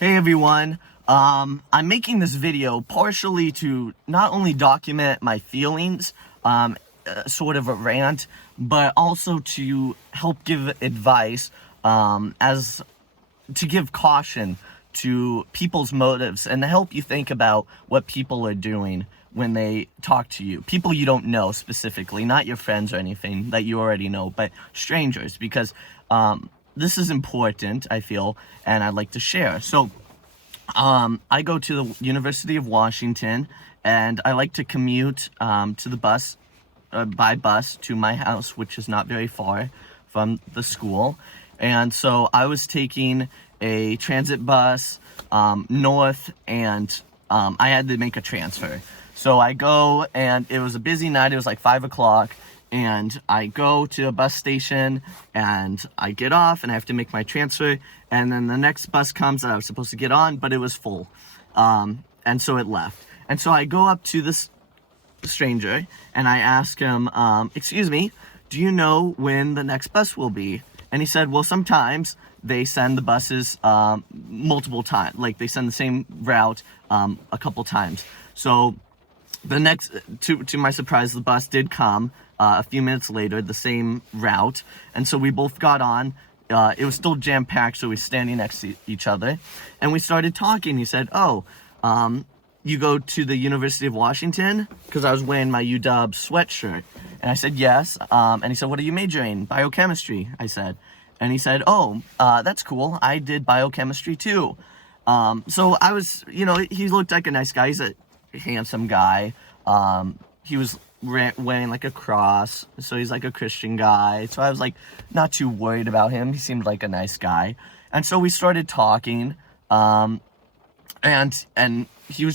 Hey everyone, I'm making this video partially to not only document my feelings, sort of a rant, but also to help give advice, as to give caution to people's motives and to help you think about what people are doing when they talk to you. People you don't know specifically, not your friends or anything that you already know, but strangers, because this is important, I feel, and I'd like to share. So, I go to the University of Washington, and I like to commute to the bus, by bus to my house, which is not very far from the school. And so I was taking a transit bus north, and I had to make a transfer. So I go, and it was a busy night. It was like 5 o'clock. And I go to a bus station, and I get off, and I have to make my transfer, and then the next bus comes that I was supposed to get on, but it was full, and so it left. And so I go up to this stranger, and I ask him, excuse me, do you know when the next bus will be? And he said, well, sometimes they send the buses multiple times, like they send the same route a couple times. So the next, to my surprise, the bus did come a few minutes later, the same route, and so we both got on. It was still jam-packed, so we were standing next to each other, and we started talking. He said, oh, you go to the University of Washington? Because I was wearing my UW sweatshirt, and I said, yes. And he said, what are you majoring? Biochemistry, I said. And he said, oh, that's cool. I did biochemistry too. So I was, he looked like a nice guy. He's a handsome guy. He was wearing like a cross, so he's like a Christian guy. So I was like not too worried about him. He seemed like a nice guy, and so we started talking. And we were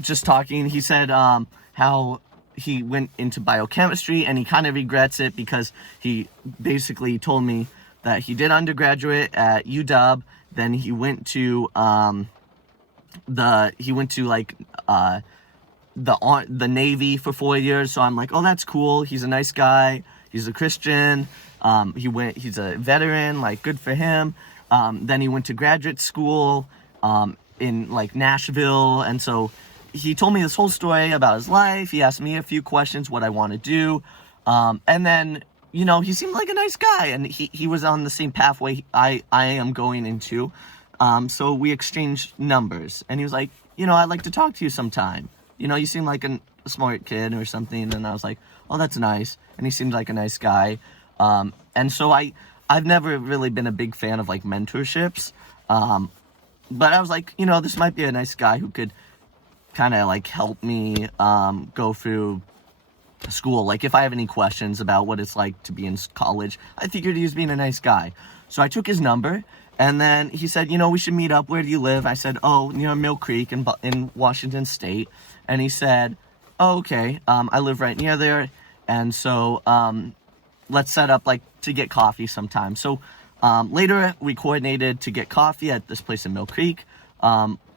just talking. He said how he went into biochemistry and he kind of regrets it because he basically told me that he did undergraduate at UW, then he went to the Navy for 4 years. So I'm like, oh, that's cool. He's a nice guy. He's a Christian. He's a veteran, like, good for him. Then he went to graduate school in like Nashville. And so he told me this whole story about his life. He asked me a few questions, what I want to do. And then, he seemed like a nice guy, and he was on the same pathway I am going into. So we exchanged numbers, and he was like, I'd like to talk to you sometime. You seem like a smart kid or something. And I was like, oh, that's nice. And he seems like a nice guy. And so I've never really been a big fan of like mentorships. But I was like, this might be a nice guy who could kind of like help me go through school. Like if I have any questions about what it's like to be in college, I figured he was being a nice guy. So I took his number. And then he said, we should meet up. Where do you live? I said, oh, near Mill Creek in Washington State. And he said, oh, okay, I live right near there. And so let's set up like to get coffee sometime. So later we coordinated to get coffee at this place in Mill Creek,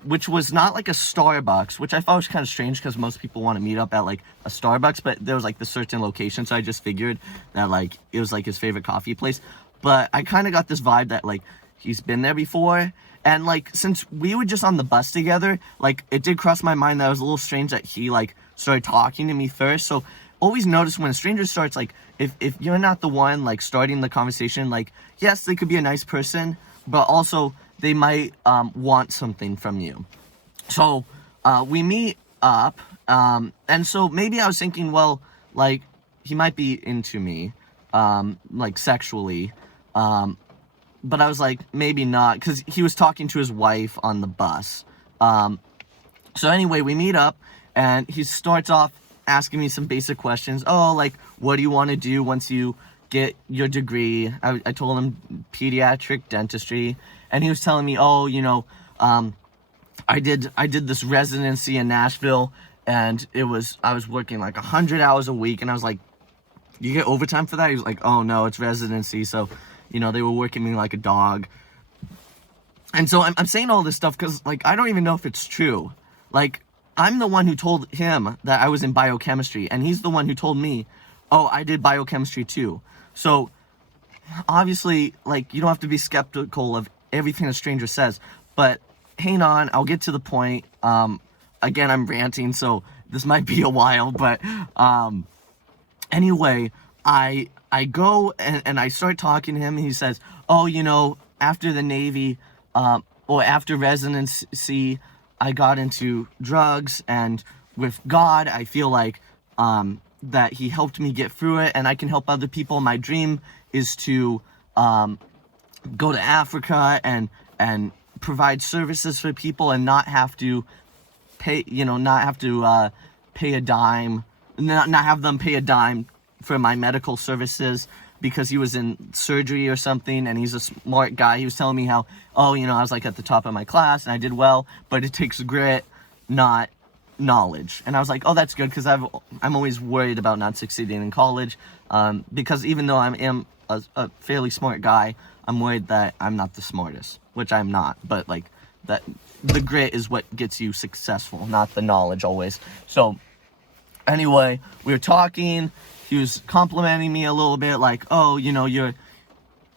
which was not like a Starbucks, which I thought was kind of strange because most people want to meet up at like a Starbucks, but there was like the certain location. So I just figured that like it was like his favorite coffee place. But I kind of got this vibe that like he's been there before. And like, since we were just on the bus together, like it did cross my mind that it was a little strange that he like started talking to me first. So always notice when a stranger starts, like if you're not the one like starting the conversation, like yes, they could be a nice person, but also they might want something from you. So we meet up, and so maybe I was thinking, well, like he might be into me, like sexually, but I was like, maybe not, because he was talking to his wife on the bus. So anyway, we meet up, and he starts off asking me some basic questions. Oh, like, what do you want to do once you get your degree? I told him pediatric dentistry, and he was telling me, oh, I did this residency in Nashville, and I was working like 100 hours a week, and I was like, you get overtime for that? He was like, oh no, it's residency, so they were working me like a dog. And so I'm saying all this stuff because, like, I don't even know if it's true. Like, I'm the one who told him that I was in biochemistry, and he's the one who told me, oh, I did biochemistry too. So, obviously, like, you don't have to be skeptical of everything a stranger says. But hang on, I'll get to the point. Again, I'm ranting, so this might be a while, but anyway, I go and I start talking to him, and he says, oh, after the Navy, or after residency, I got into drugs, and with God, I feel like that he helped me get through it, and I can help other people. My dream is to go to Africa and provide services for people and not have to pay, not have to pay a dime, not have them pay a dime for my medical services, because he was in surgery or something, and he's a smart guy. He was telling me how, I was like at the top of my class and I did well, but it takes grit, not knowledge. And I was like, oh, that's good, because I'm always worried about not succeeding in college, because even though I am a fairly smart guy, I'm worried that I'm not the smartest, which I'm not, but like that the grit is what gets you successful, not the knowledge always. So anyway, we were talking. He was complimenting me a little bit, like, oh, you're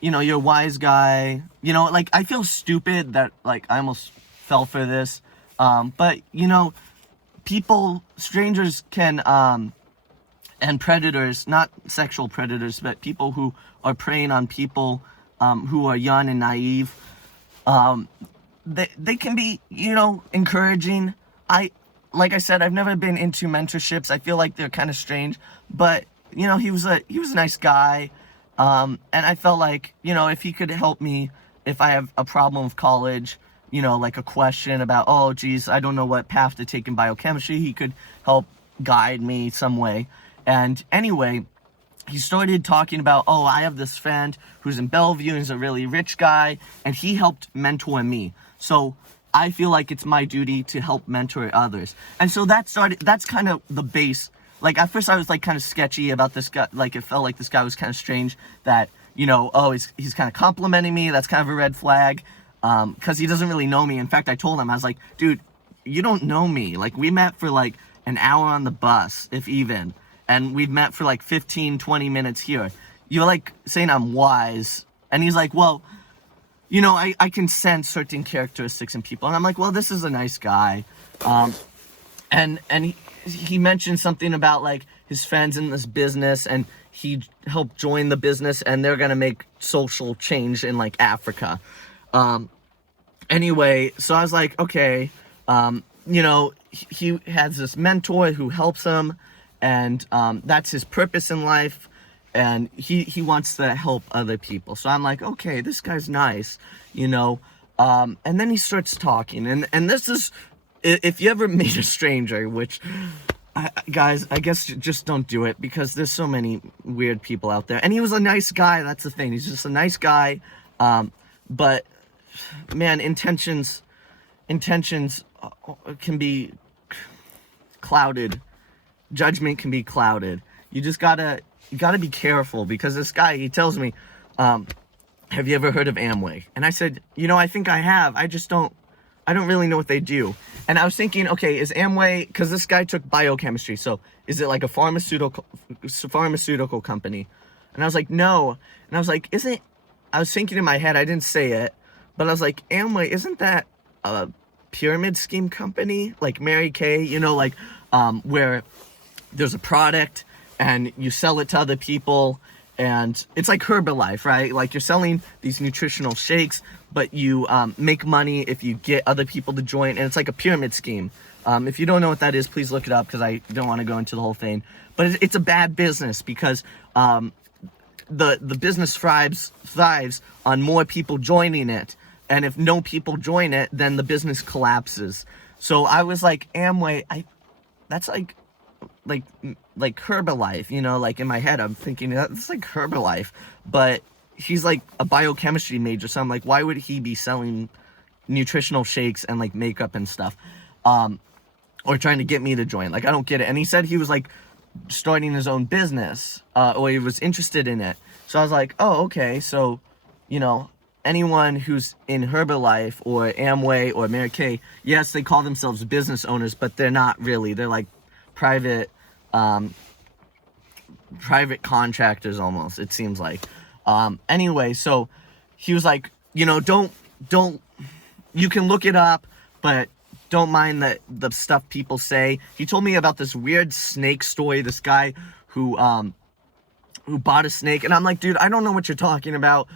a wise guy. Like, I feel stupid that, like, I almost fell for this. But, strangers can, and predators, not sexual predators, but people who are preying on people who are young and naive, they can be, encouraging. Like I said, I've never been into mentorships. I feel like they're kind of strange, but he was a nice guy, and I felt like, if he could help me, if I have a problem with college, like a question about, oh geez, I don't know what path to take in biochemistry, he could help guide me some way. And anyway, he started talking about, oh, I have this friend who's in Bellevue, he's a really rich guy, and he helped mentor me. So I feel like it's my duty to help mentor others. And so that's kind of the base. Like, at first I was like kind of sketchy about this guy. Like, it felt like this guy was kind of strange, that, he's kind of complimenting me. That's kind of a red flag, because he doesn't really know me. In fact, I told him, I was like, dude, you don't know me. Like, we met for like an hour on the bus, if even. And we've met for like 15, 20 minutes here. You're like saying I'm wise. And he's like, well, I can sense certain characteristics in people. And I'm like, well, this is a nice guy. And he mentioned something about like his friends in this business, and he helped join the business, and they're gonna make social change in like Africa. Anyway, so I was like, okay, he has this mentor who helps him, and that's his purpose in life, and he wants to help other people. So I'm like, okay, this guy's nice, and then he starts talking, and this is, if you ever meet a stranger, which, guys, I guess just don't do it, because there's so many weird people out there. And he was a nice guy, that's the thing. He's just a nice guy. But, man, intentions can be clouded. Judgment can be clouded. You just gotta be careful, because this guy, he tells me, have you ever heard of Amway? And I said, I think I have. I don't really know what they do. And I was thinking, okay, is Amway, because this guy took biochemistry, so is it like a pharmaceutical company? And I was like, no. And I was like, I was thinking in my head, I didn't say it, but I was like, Amway, isn't that a pyramid scheme company? Like Mary Kay, where there's a product and you sell it to other people, and it's like Herbalife, right? Like, you're selling these nutritional shakes, but you make money if you get other people to join, and it's like a pyramid scheme. If you don't know what that is, please look it up, because I don't want to go into the whole thing. But it's a bad business, because the business thrives on more people joining it, and if no people join it, then the business collapses. So I was like, Amway, that's like Herbalife, like in my head I'm thinking that's like Herbalife, but he's like a biochemistry major, so I'm like, why would he be selling nutritional shakes and like makeup and stuff, or trying to get me to join? Like, I don't get it. And he said he was like starting his own business, or he was interested in it. So I was like, oh, okay, so anyone who's in Herbalife or Amway or Mary Kay, yes, they call themselves business owners, but they're not really. They're like private contractors almost, it seems like. Anyway, so he was like, don't you can look it up, but don't mind the stuff people say. He told me about this weird snake story, this guy who bought a snake, and I'm like, dude, I don't know what you're talking about.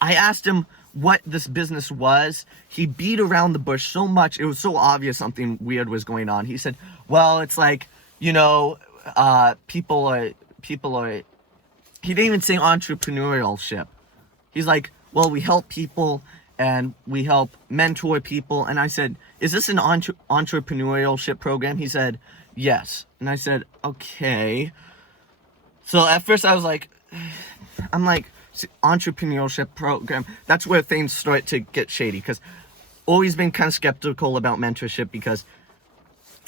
I asked him what this business was. He beat around the bush so much, it was so obvious something weird was going on. He said, well, it's like, people are, he didn't even say entrepreneurship. He's like, well, we help people and we help mentor people. And I said, is this an entrepreneurship program? He said, yes. And I said, okay. So at first I was like, entrepreneurship program, that's where things start to get shady, because always been kind of skeptical about mentorship, because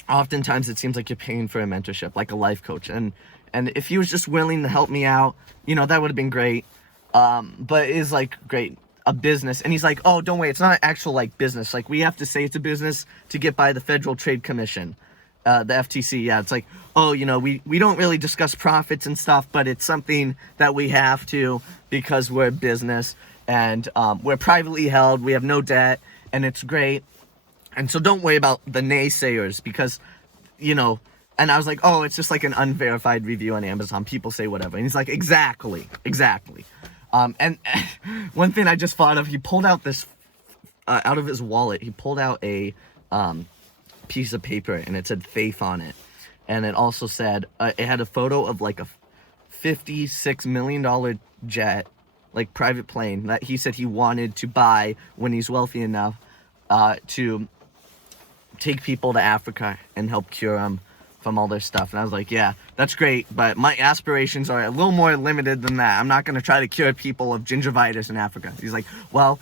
oftentimes it seems like you're paying for a mentorship, like a life coach. And if he was just willing to help me out, that would have been great. But it's like, great, a business. And he's like, oh, don't worry, it's not actual like business. Like, we have to say it's a business to get by the Federal Trade Commission, the FTC. Yeah, it's like, oh, we don't really discuss profits and stuff, but it's something that we have to, because we're a business and we're privately held, we have no debt, and it's great. And so don't worry about the naysayers, because, and I was like, oh, it's just like an unverified review on Amazon. People say whatever. And he's like, exactly. And one thing I just thought of, he pulled out this, out of his wallet, he pulled out a piece of paper, and it said faith on it. And it also said, it had a photo of like a $56 million jet, like private plane, that he said he wanted to buy when he's wealthy enough to take people to Africa and help cure them from all their stuff. And I was like, yeah, that's great, but my aspirations are a little more limited than that. I'm not going to try to cure people of gingivitis in Africa. He's like, well,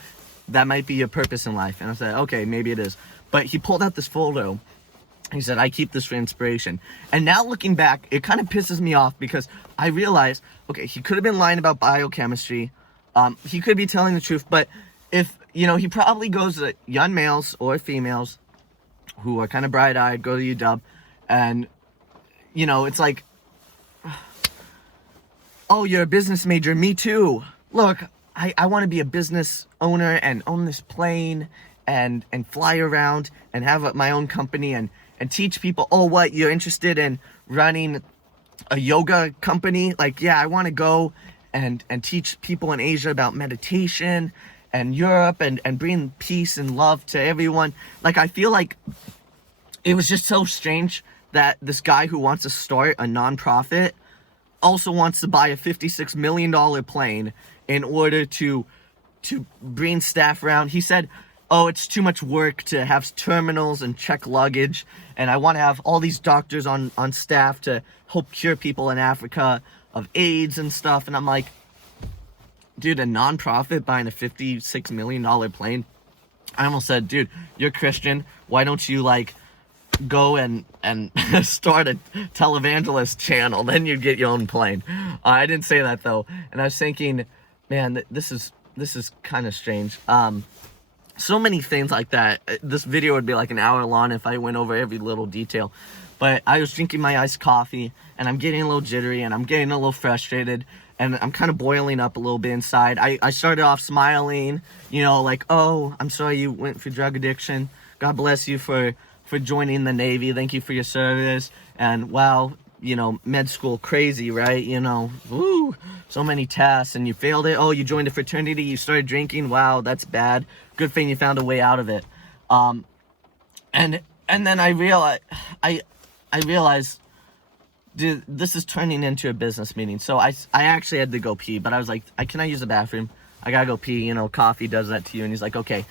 that might be your purpose in life. And I said, okay, maybe it is. But he pulled out this photo. He said, I keep this for inspiration. And now looking back, it kind of pisses me off, because I realized, okay, he could have been lying about biochemistry. He could be telling the truth, but if, he probably goes to young males or females who are kind of bright-eyed, go to UW, and, it's like, oh, you're a business major, me too. Look, I want to be a business owner and own this plane and fly around and have my own company and teach people. Oh, what, you're interested in running a yoga company? Like, yeah, I want to go and teach people in Asia about meditation and Europe and bring peace and love to everyone. Like, I feel like it was just so strange that this guy who wants to start a nonprofit also wants to buy a $56 million plane in order to bring staff around. He said, oh, it's too much work to have terminals and check luggage, and I want to have all these doctors on staff to help cure people in Africa of AIDS and stuff. And I'm like, dude, a nonprofit buying a $56 million plane? I almost said, dude, you're Christian, why don't you go and start a televangelist channel, then you'd get your own plane. I didn't say that though. And I was thinking, man, this is kind of strange. So many things like that. This video would be like an hour long if I went over every little detail. But I was drinking my iced coffee, and I'm getting a little jittery, and I'm getting a little frustrated, and I'm kind of boiling up a little bit inside. I started off smiling, like, oh, I'm sorry you went through drug addiction. God bless you for joining the Navy. Thank you for your service. And wow, med school, crazy, right? Woo, so many tests, and you failed it. Oh, you joined a fraternity, you started drinking. Wow, that's bad. Good thing you found a way out of it. And then I realized, dude, this is turning into a business meeting. So I actually had to go pee, but I was like, can I use the bathroom? I gotta go pee. Coffee does that to you. And he's like, okay.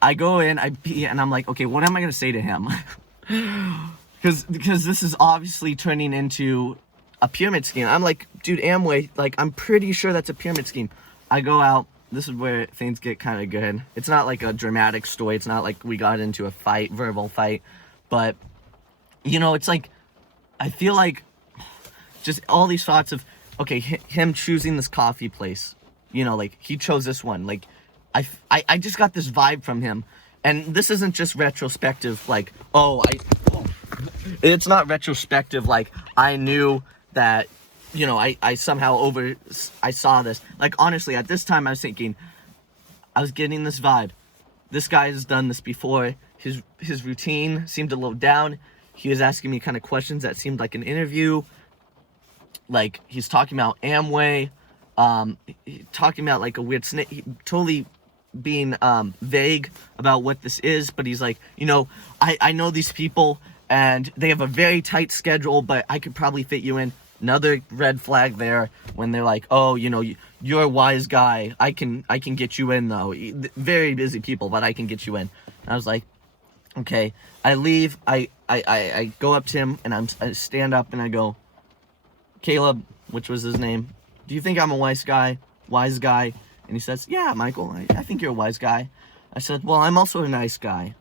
I go in, I pee, and I'm like, okay, what am I gonna say to him? Because this is obviously turning into a pyramid scheme. I'm like, dude, Amway, I'm pretty sure that's a pyramid scheme. I go out. This is where things get kind of good. It's not like a dramatic story. It's not like we got into a fight, verbal fight. But, it's like, I feel like just all these thoughts of, okay, him choosing this coffee place. He chose this one. I just got this vibe from him. And this isn't just retrospective, it's not retrospective, I knew that, I somehow I saw this. Honestly, at this time I was thinking, I was getting this vibe. this guy has done this before. His routine seemed a little down. He was asking me kind of questions that seemed like an interview. Like, he's talking about Amway, talking about like a weird snake, totally being vague about what this is. But he's like, I know these people and they have a very tight schedule, but I could probably fit you in. Another red flag there when they're like, oh, you're a wise guy. I can get you in though. Very busy people, but I can get you in. And I was like, okay. I leave. I go up to him and I stand up and I go, Caleb, which was his name, do you think I'm a wise guy? Wise guy? And he says, yeah, Michael, I think you're a wise guy. I said, well, I'm also a nice guy.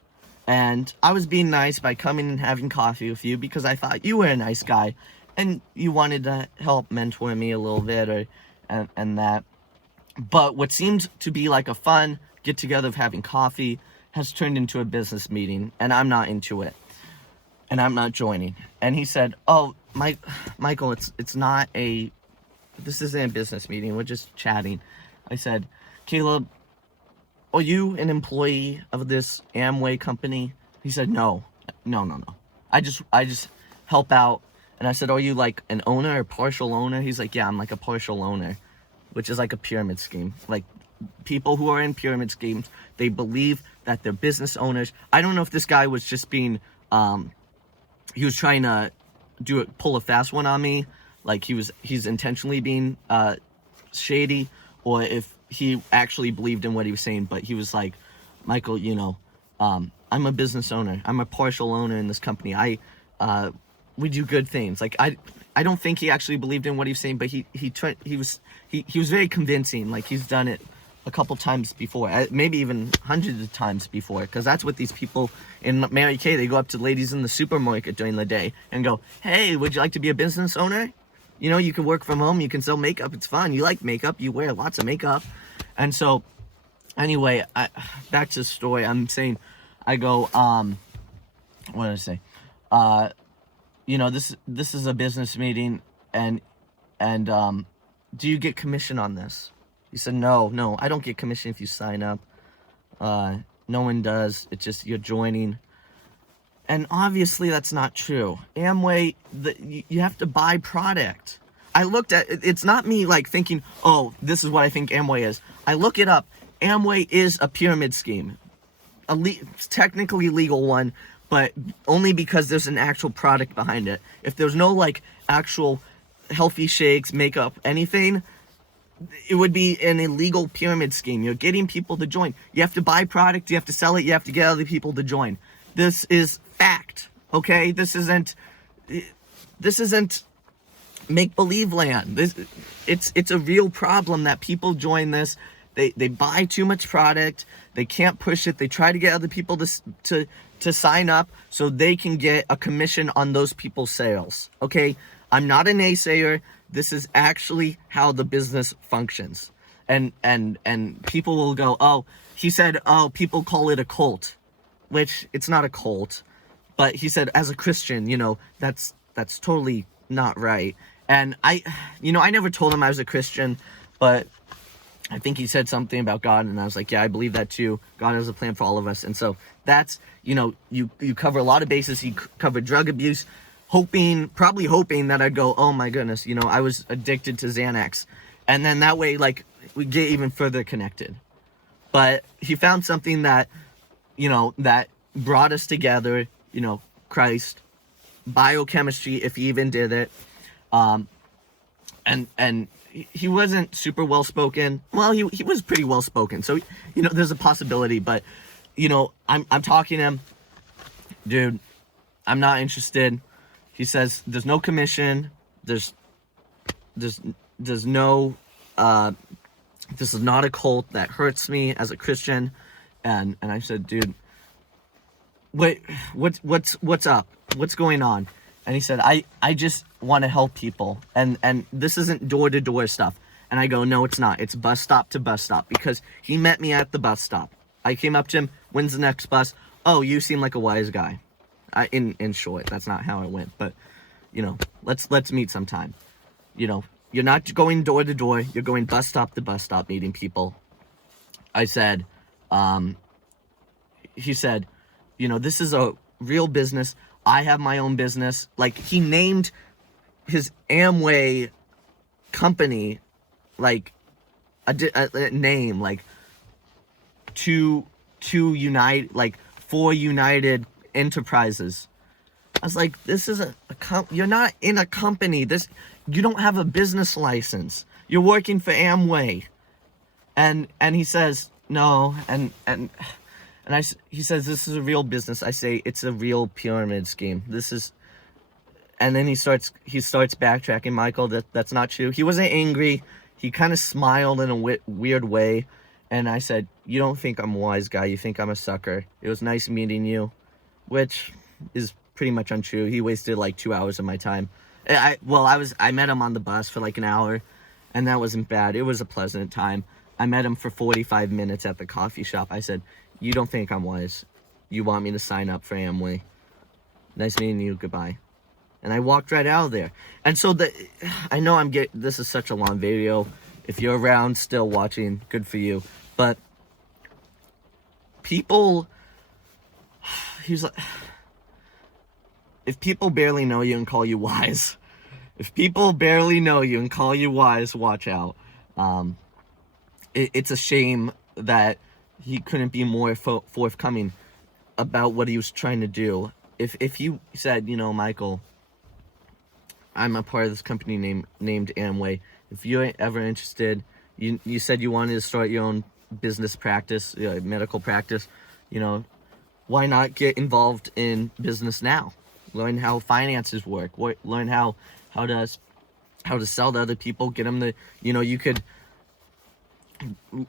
And I was being nice by coming and having coffee with you because I thought you were a nice guy. And you wanted to help mentor me a little bit and that. But what seemed to be like a fun get-together of having coffee has turned into a business meeting. And I'm not into it. And I'm not joining. And he said, oh, Michael, this isn't a business meeting. We're just chatting. I said, Caleb, are you an employee of this Amway company? He said, no. I just help out. And I said, are you like an owner or partial owner? He's like, yeah, I'm like a partial owner, which is like a pyramid scheme. Like, people who are in pyramid schemes, they believe that they're business owners. I don't know if this guy was just being, he was trying to pull a fast one on me. Like he's intentionally being shady, or if he actually believed in what he was saying. But he was like, Michael, I'm a business owner. I'm a partial owner in this company. We do good things. Like, I don't think he actually believed in what he was saying, but he was very convincing. Like, he's done it a couple times before, maybe even hundreds of times before, because that's what these people in Mary Kay, they go up to ladies in the supermarket during the day and go, hey, would you like to be a business owner? You can work from home, you can sell makeup, it's fun, you like makeup, you wear lots of makeup. And so anyway, back to the story. I'm saying, I go, what did I say? This is a business meeting, and do you get commission on this? He said, no, I don't get commission if you sign up. No one does. It's just you're joining. And obviously that's not true. Amway, you have to buy product. I looked at it's not me like thinking, oh, this is what I think Amway is. I look it up. Amway is a pyramid scheme. Technically legal one, but only because there's an actual product behind it. If there's no like actual healthy shakes, makeup, anything, it would be an illegal pyramid scheme. You're getting people to join. You have to buy product, you have to sell it, you have to get other people to join. This is fact, okay? This isn't make-believe land. It's a real problem that people join this. They buy too much product, they can't push it, they try to get other people to sign up so they can get a commission on those people's sales, okay? I'm not a naysayer. This is actually how the business functions. And people will go, oh, he said, oh, people call it a cult, which it's not a cult. But he said, as a Christian, that's totally not right. And I never told him I was a Christian, but I think he said something about God, and I was like, yeah, I believe that too. God has a plan for all of us. And so that's, you cover a lot of bases. He covered drug abuse, probably hoping that I'd go, oh my goodness, I was addicted to Xanax. And then that way, like, we get even further connected. But he found something that, that brought us together, Christ, biochemistry, if he even did it. And he wasn't super well-spoken. Well, he was pretty well-spoken. So, there's a possibility. But, I'm talking to him. Dude, I'm not interested. He says, there's no commission. There's no, this is not a cult that hurts me as a Christian. And I said, dude, wait, what's up? What's going on? And he said, I just want to help people. And this isn't door-to-door stuff. And I go, no, it's not. It's bus stop to bus stop. Because he met me at the bus stop. I came up to him, when's the next bus? Oh, you seem like a wise guy. In short, that's not how it went. But, let's meet sometime. You're not going door to door. You're going bus stop to bus stop meeting people. I said, he said, this is a real business. I have my own business. Like, he named his Amway company, like, a name, like, for United Enterprises. I was like, this is you're not in a company. You don't have a business license. You're working for Amway. And he says, no, he says, this is a real business. I say, it's a real pyramid scheme. And then he starts backtracking. Michael, that's not true. He wasn't angry. He kind of smiled in a weird way. And I said, you don't think I'm a wise guy. You think I'm a sucker. It was nice meeting you, which is pretty much untrue. He wasted like 2 hours of my time. I met him on the bus for like an hour, and that wasn't bad. It was a pleasant time. I met him for 45 minutes at the coffee shop. I said, you don't think I'm wise. You want me to sign up for Amway. Nice meeting you. Goodbye. And I walked right out of there. And so I know this is such a long video. If you're around still watching, good for you. But people, he's like, if people barely know you and call you wise, watch out. It's a shame that he couldn't be more forthcoming about what he was trying to do. If you said, Michael, I'm a part of this company named Amway. If you're ever interested, you said you wanted to start your own business practice, medical practice, why not get involved in business now? Learn how finances work. Learn how to sell to other people. Get them to, you could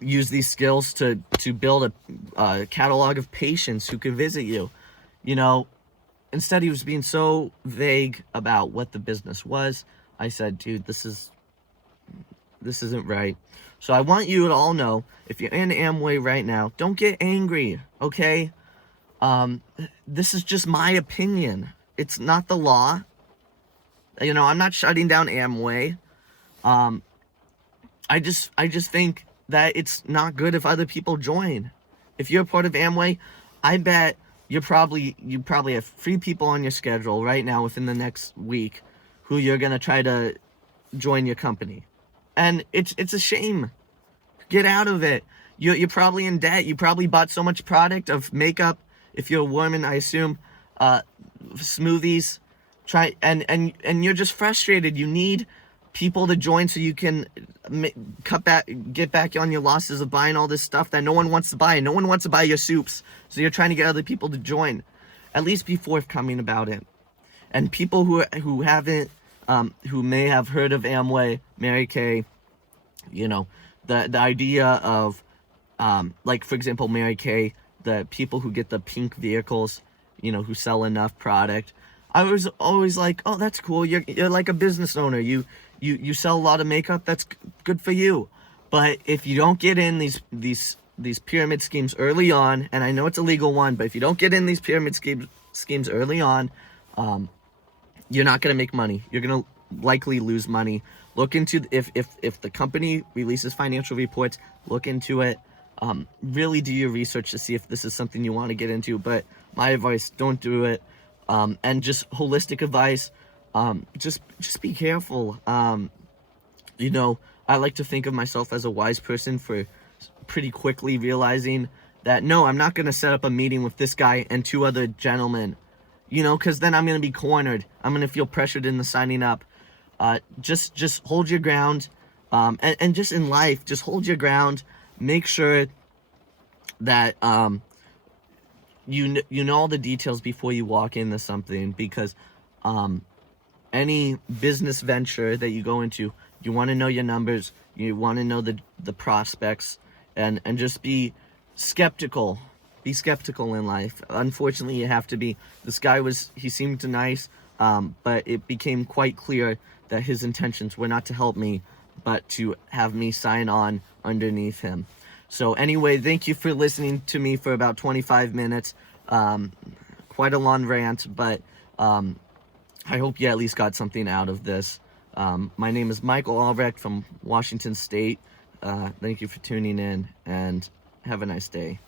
use these skills to build a catalog of patients who could visit you. Instead he was being so vague about what the business was. I said, dude, this isn't right. So I want you to all know, if you're in Amway right now, don't get angry, okay? This is just my opinion. It's not the law. I'm not shutting down Amway. I just think that it's not good if other people join. If you're a part of Amway, I bet you probably have 3 people on your schedule right now within the next week who you're gonna try to join your company. And it's a shame. Get out of it. You're probably in debt. You probably bought so much product of makeup. If you're a woman, I assume, smoothies. And you're just frustrated. You need people to join so you can get back on your losses of buying all this stuff that no one wants to buy. No one wants to buy your soups. So you're trying to get other people to join. At least be forthcoming about it. And people who haven't, who may have heard of Amway, Mary Kay, the idea of, like, for example, Mary Kay, the people who get the pink vehicles, who sell enough product. I was always like, oh, that's cool. You're like a business owner. You sell a lot of makeup. That's good for you. But if you don't get in these pyramid schemes early on, and I know it's a legal one, but if you don't get in these pyramid schemes early on, you're not going to make money. You're going to likely lose money. Look into if the company releases financial reports, look into it. Really do your research to see if this is something you want to get into. But my advice, don't do it. And just holistic advice, just be careful. I like to think of myself as a wise person for pretty quickly realizing that, no, I'm not going to set up a meeting with this guy and 2 other gentlemen, because then I'm going to be cornered. I'm going to feel pressured into signing up. Just hold your ground. And just in life, just hold your ground. Make sure that, you know all the details before you walk into something, because any business venture that you go into, you want to know your numbers, you want to know the prospects, and just be skeptical. Be skeptical in life. Unfortunately, you have to be. This guy he seemed nice, but it became quite clear that his intentions were not to help me, but to have me sign on underneath him. So anyway, thank you for listening to me for about 25 minutes. Quite a long rant, but I hope you at least got something out of this. My name is Michael Albrecht from Washington State. Thank you for tuning in, and have a nice day.